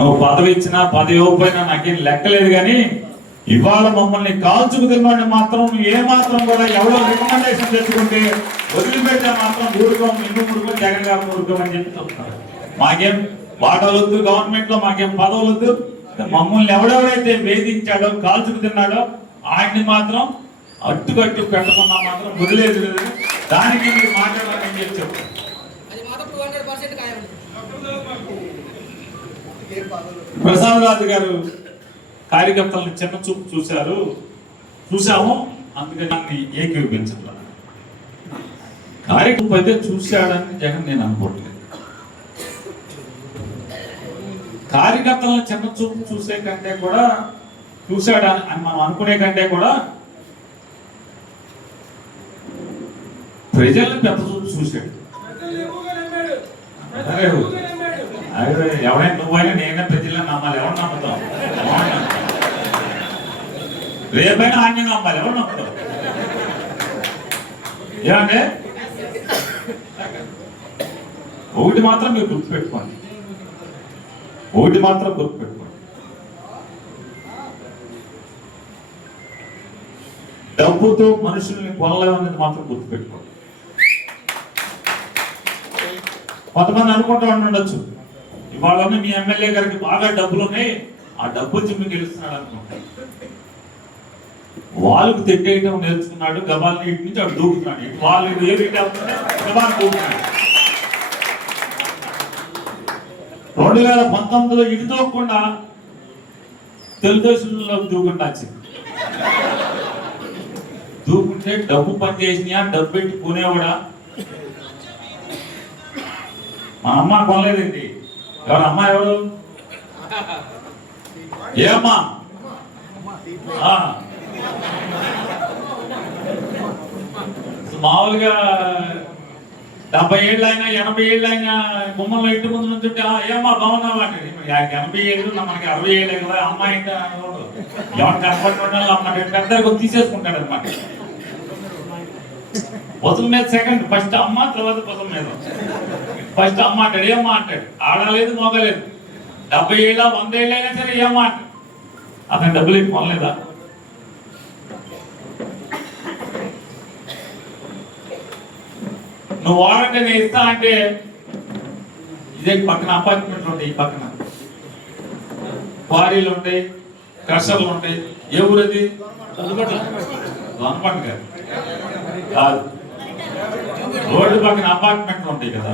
నువ్వు పదవి ఇచ్చినా పదవి ఇవ్వకపోయినా నాకేం లెక్కలేదు, కానీ ఇవాళ మమ్మల్ని కాల్చుకు తిన్నవాడిని మాత్రం ఏ మాత్రం కూడా ఎవరో రికమెండేషన్ తెచ్చుకుంటే వదిలిపెట్టే మాత్రం ఊరుకోం, నిన్ను ఊరుకోం, జగన్ గారు ఊరుకోం అని చెప్పి చెప్తున్నారు. మాకేం వాటాలు వద్దు, గవర్నమెంట్ లో మాకేం పదవులు వద్దు. మమ్మల్ని ఎవడెవడైతే వేధించాడో కాల్చుకు తిన్నాడో ఆయన్ని మాత్రం అట్టుకట్టు పెట్టకుండా మాత్రం వదిలేదు లేదు. దానికి మీరు మాట్లాడాలని చెప్పి చెప్తారు. ప్రసాద్ రాజు గారు కార్యకర్తలను చిన్న చూపు చూసాము, అందుకని దాన్ని ఏకీభవించాలి. కార్యకర్త అయితే చూశాడని జగన్ నేను అనుకోవట్లేదు. కార్యకర్తలను చిన్న చూపు చూసే కంటే కూడా చూశాడని మనం అనుకునే కంటే కూడా ప్రజల్ని పెద్ద చూపు చూశాడు. ఎవరైనా నువ్వైనా నేనే ప్రజలను నమ్మాలి, ఎవరు నమ్ముతాం? రేపైనా ఆజ్ఞ నమ్మాలి, ఎవరు నమ్ముతాం? ఏమంటే ఒకటి మాత్రం మీరు గుర్తుపెట్టుకోండి, ఒకటి మాత్రం గుర్తుపెట్టుకోండి. డబ్బుతో మనుషుల్ని కొనలేమనేది మాత్రం గుర్తుపెట్టుకోండి. కొంతమంది అనుకుంటూ ఉండొచ్చు, ఇవాళ మీ ఎమ్మెల్యే గారికి బాగా డబ్బులు ఉన్నాయి, ఆ డబ్బు చిమ్మి గెలుస్తున్నాడు అనుకుంటారు. వాళ్ళకు తెట్టేయటం నేర్చుకున్నాడు, గబాల్ని ఇటు నుంచి అటు దూకుతున్నాడు, ఇటు వాళ్ళు ఏ రీతి అవుతుంటే గబాల్ దూకుతున్నాడు. 2019లో ఇటు దూకకుండా తెలుగుదేశంలో దూకుండా వచ్చింది. దూకుంటే డబ్బు పనిచేసినా డబ్బు పెట్టి కొనేవాడా? మా అమ్మ కొనలేదండి. ఎవరు అమ్మ? ఎవరు? ఏ అమ్మా? మామూలుగా 70 ఏళ్ళు అయినా 80 ఏళ్ళు అయినా బొమ్మల్లో ఇంటి ముందు నుంచి ఏమా బాగున్నావా అంటే 80 ఏళ్ళు మనకి 60 ఏళ్ళే కదా, అమ్మాయి అంటే ఎవరు కనపడుతుంటే అమ్మ పెద్ద తీసేసుకుంటాడు అనమాట. పొతం మీద సెకండ్, ఫస్ట్ అమ్మ, తర్వాత పొతం మీద. ఫస్ట్ అమ్మ అంటాడు, ఏమ్మా అంటాడు. ఆడలేదు మోగలేదు, 70 ఏళ్ళ 100 ఏళ్ళు అయినా సరే ఏమ్మా అంటాడు. అతను డబ్బులు ఎక్కువ కొనలేదా? నువ్వు వాడంటే నేను ఇస్తా అంటే ఇదే పక్కన అపార్ట్మెంట్లు ఉంటాయి, ఈ పక్కన క్వారీలు ఉంటాయి, క్రషర్లు ఉంటాయి. ఏ ఊరది? దొనపంట కాదు, రోడ్డు పక్కన అపార్ట్మెంట్లు ఉంటాయి కదా.